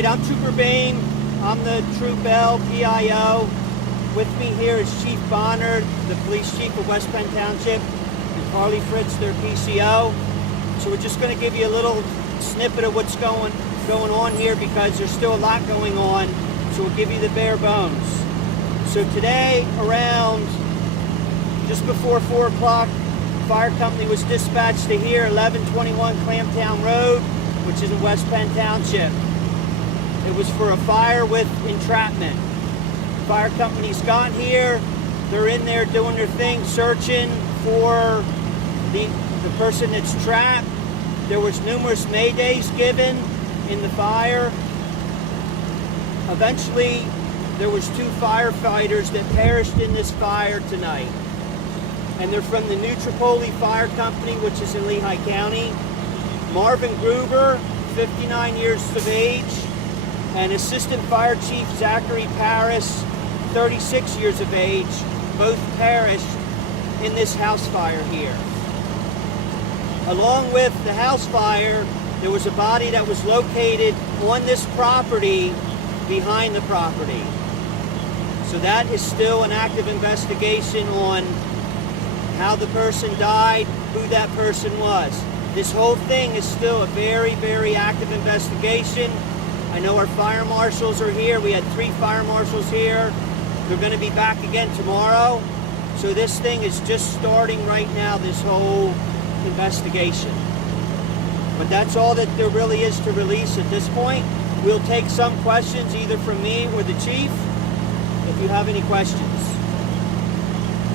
right, I'm Trooper Bain. I'm the Troop L PIO. With me here is Chief Bonner, the police chief of West Penn Township, and Carly Fritz, their PCO. So we're just going to give you a little snippet of what's going on here because there's still a lot going on. So we'll give you the bare bones. So today, around just before 4 o'clock, fire company was dispatched to here, 1121 Clamptown Road, which is in West Penn Township. It was for a fire with entrapment. Fire company's got here. They're in there doing their thing, searching for the person that's trapped. There was numerous maydays given in the fire. Eventually, there was 2 firefighters that perished in this fire tonight. And they're from the New Tripoli Fire Company, which is in Lehigh County. Marvin Gruber, 59 years of age, and Assistant Fire Chief Zachary Paris, 36 years of age, both perished in this house fire here. Along with the house fire, there was a body that was located on this property behind the property. So that is still an active investigation on how the person died, who that person was. This whole thing is still a very, very active investigation. I know our fire marshals are here. We had 3 fire marshals here. They're going to be back again tomorrow. So this thing is just starting right now, this whole investigation. But that's all that there really is to release at this point. We'll take some questions either from me or the chief if you have any questions.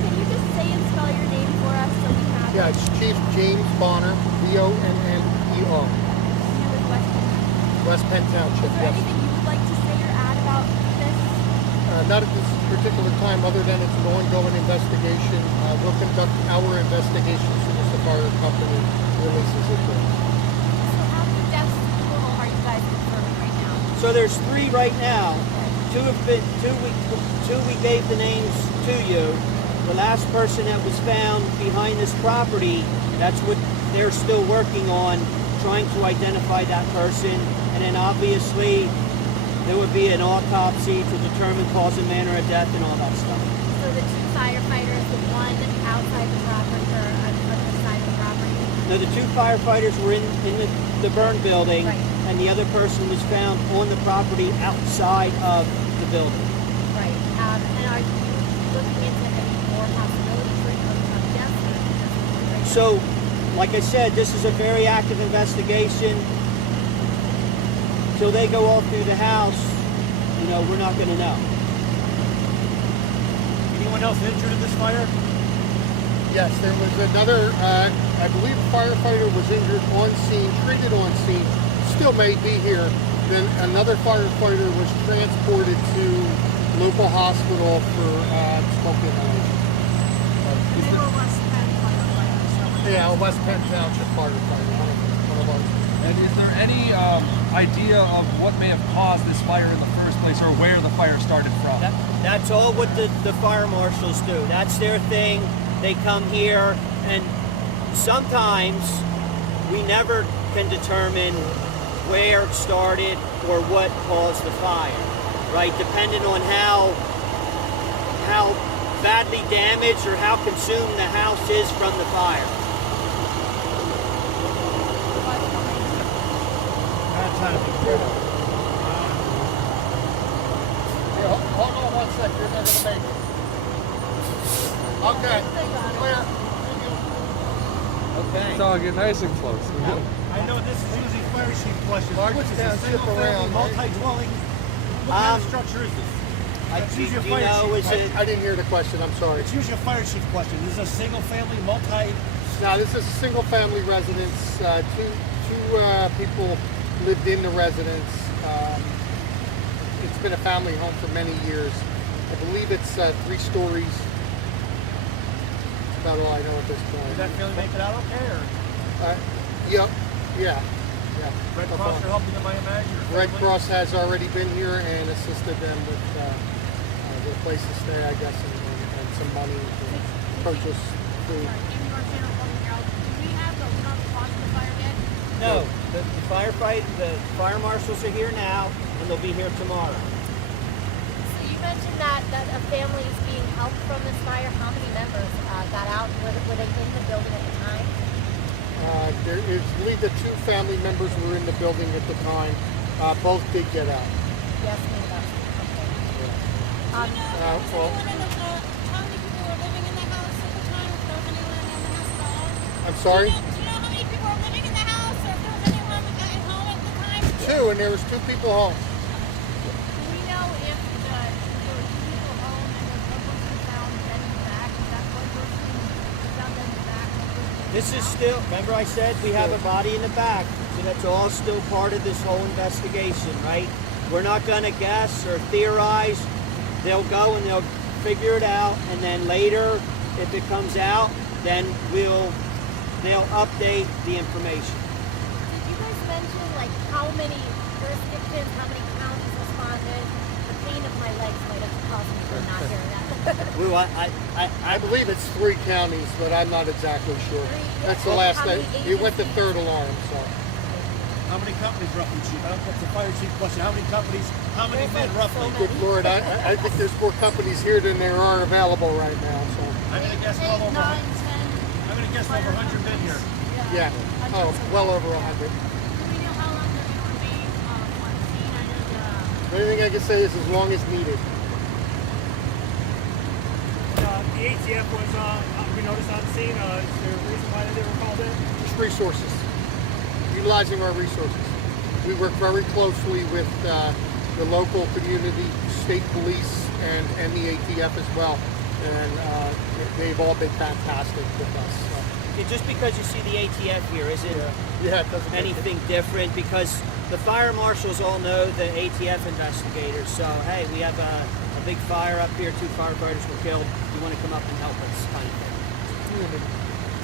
Can you just say and spell your name for us so we have Yeah, it's Chief James Bonner, B-O-N-N-E-R. West Penn Township, Is there yes. anything you would like to say or add about this? Not at this particular time, other than it's an ongoing investigation. We'll conduct our investigation as soon as the fire company releases it. So how many deaths total are you guys confirming right now? So there's 3 right now. 2 have been, two we gave the names to you. The last person that was found behind this property, that's what they're still working on, trying to identify that person. And then obviously there would be an autopsy to determine cause and manner of death and all that stuff. So the 2 firefighters, the one outside the property or on the other side of the property? No, the 2 firefighters were in the burn building, Right. and the other person was found on the property outside of the building. Right. And are you looking into any more possibilities of death? So, like I said, this is a very active investigation. Till they go all through the house, you know, we're not going to know. Anyone else injured in this fire? Yes, there was another, I believe a firefighter was injured on scene, treated on scene, still may be here. Then another firefighter was transported to local hospital for smoke inhalation. They were West Penn firefighters. Yeah, a West Penn Township firefighter, one of ours. And is there any idea of what may have caused this fire in the first place or where the fire started from? That's all what the fire marshals do. That's their thing. They come here, and sometimes we never can determine where it started or what caused the fire, right? Depending on how badly damaged or how consumed the house is from the fire. Trying to be clear. Here, hold on 1 sec, you're not going to make it. Okay, clear. Okay. It's all getting nice and close. I know this is usually fire chief questions. Large Which is a township single family, around, right? multi-dwelling. What kind of structure is this? Do usually a you fire know, chief. is it? I didn't hear the question, I'm sorry. It's usually a fire chief question. This is a single family, Now, this is a single family residence. Two people lived in the residence. It's been a family home for many years. I believe it's 3 stories. That's about all I know at this point. Did that family make it out okay, or Yep, yeah. Red Cross are helping them, I imagine? or Red family? Cross has already been here and assisted them with their place to stay, I guess, and some money to purchase food. Do we have the cause of the fire yet? No, the fire marshals are here now, and they'll be here tomorrow. So you mentioned that a family is being helped from this fire. How many members got out? Were they in the building at the time? There is, I believe the 2 family members were in the building at the time. Both did get out. Yes, maybe that's okay. Well, How many people were living in the house at the time? If there was anyone in the house at all? I'm sorry? Do you know how many people were living in the house, or if there was anyone at home at the time? 2, and there was 2 people home. Do we know if there were 2 people home and the person was found dead in the back? Is that one person was found dead in the back? This is still, remember I said we have a body in the back, so that's all still part of this whole investigation, right? We're not going to guess or theorize. They'll go and they'll figure it out, and then later, if it comes out, then they'll update the information. Did you guys mention like how many jurisdictions, how many counties responded? The pain of my legs might have caused me to not hear that. Lou, I believe it's 3 counties, but I'm not exactly sure. 3, That's the well, last how night. many It went to agencies? 3rd alarm, so. How many companies roughly, Chief? That's a fire chief question. How many companies, how many There's men like roughly? so Good Lord, I think there's more companies here than there are available right now, so. I'm going to guess well over, I'm going to guess over 100 men here. Yeah. Oh, well over 100. Do we know how long they're going to remain on scene? I know the The only thing I can say is as long as needed. The ATF was, we noticed on scene. Is there a reason why they were called in? Just resources. Utilizing our resources. We work very closely with the local community, state police, and the ATF as well. And they've all been fantastic with us. So. just because you see the ATF here isn't Yeah, it doesn't make anything different, because the fire marshals all know the ATF investigators. So, hey, we have a big fire up here, 2 firefighters were killed. You want to come up and help us, kind of thing.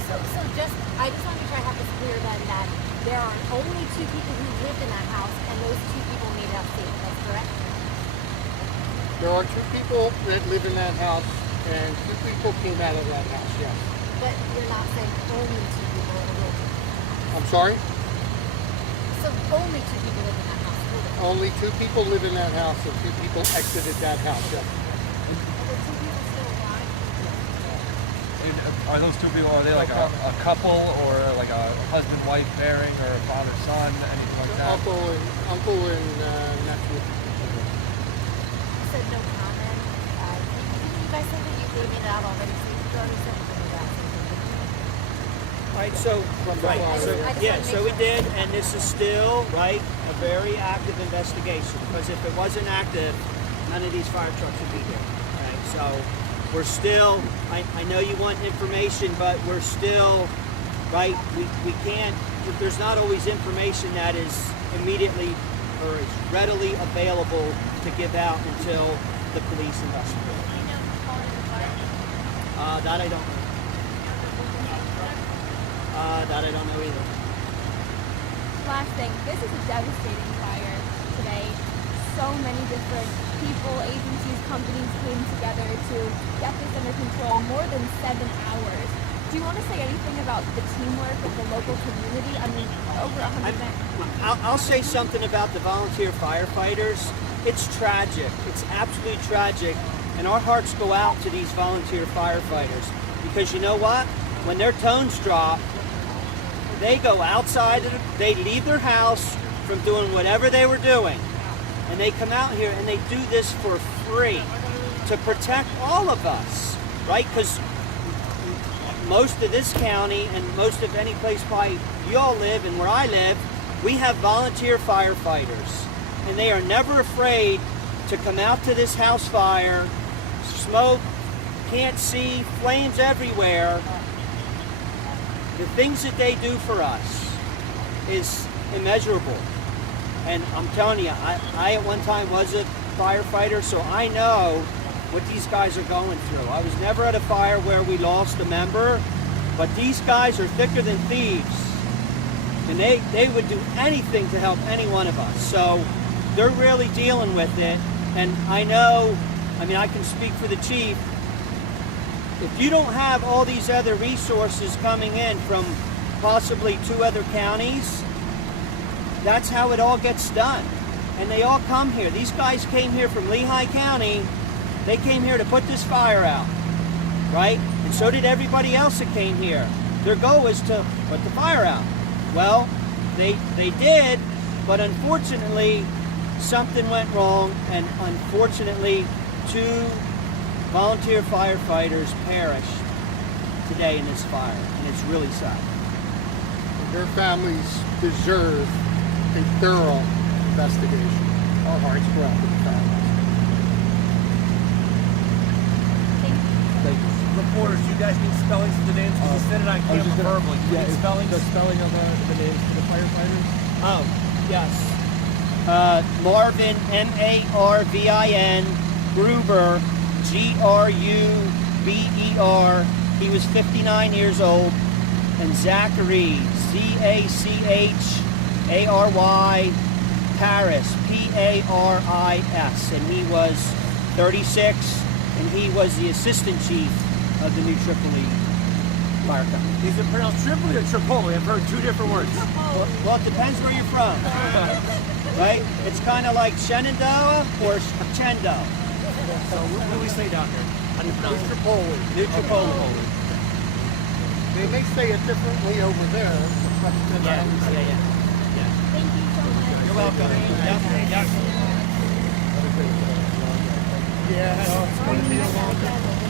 So I just want to make sure I have this clear then that there are only 2 people who lived in that house, and those 2 people made it out safe. That's correct? There are 2 people that live in that house, and 2 people came out of that house, yes. But you're not saying only 2 people lived. I'm sorry? So only 2 people live in that house. Really? Only 2 people live in that house, and 2 people exited that house, yes. Are there 2 people still alive? Are those 2 people, are they like a couple, or like a husband-wife pairing, or a father-son, anything like that? Uncle and nephew. You said no comment. You guys said that you made it out already, so you already said you made it out. Right, so we did, and this is still, right, a very active investigation, because if it wasn't active, none of these fire trucks would be here, right? So we're still, I know you want information, but we're still, right, we can't, there's not always information that is immediately or is readily available to give out until the police investigate. That I don't know. That I don't know either. Last thing, this is a devastating fire today. So many different people, agencies, companies came together to get this under control, more than 7 hours. Do you want to say anything about the teamwork of the local community? I mean, over 100 men. I'll say something about the volunteer firefighters. It's tragic. It's absolutely tragic. And our hearts go out to these volunteer firefighters. Because you know what? When their tones drop, they go outside, they leave their house from doing whatever they were doing. And they come out here and they do this for free to protect all of us, right? Because most of this county and most of any place where you all live and where I live, we have volunteer firefighters. And they are never afraid to come out to this house fire, smoke, can't see, flames everywhere. The things that they do for us is immeasurable. And I'm telling you, I at one time was a firefighter, so I know what these guys are going through. I was never at a fire where we lost a member, but these guys are thicker than thieves. And they would do anything to help any one of us. So they're really dealing with it. And I know, I mean, I can speak for the chief. If you don't have all these other resources coming in from possibly 2 other counties, that's how it all gets done. And they all come here. These guys came here from Lehigh County. They came here to put this fire out, right? And so did everybody else that came here. Their goal was to put the fire out. Well, they did, but unfortunately, something went wrong, and unfortunately, 2 volunteer firefighters perished today in this fire, and it's really sad. Their families deserve a thorough investigation. Our hearts go out to the families. Thank you. Reporters, you guys need spellings of the names because you said it on camera verbally. You need spellings? The spelling of the names for the firefighters? Oh, yes. Marvin, Marvin, Gruber, Gruber. He was 59 years old. And Zachary, Zachary, Paris, Paris, and he was 36, and he was the assistant chief of the new Tripoli Fire Company. Is it pronounced Tripoli or Tripoli? I've heard 2 different words. Well, it depends where you're from, right? It's kind of like Shenandoah or Chendo. So what do we say down here? How do you pronounce it? Tripoli. New Tripoli. They may say it differently over there, but Yeah. Thank you so much. You're welcome. yeah, it's going to be a long time.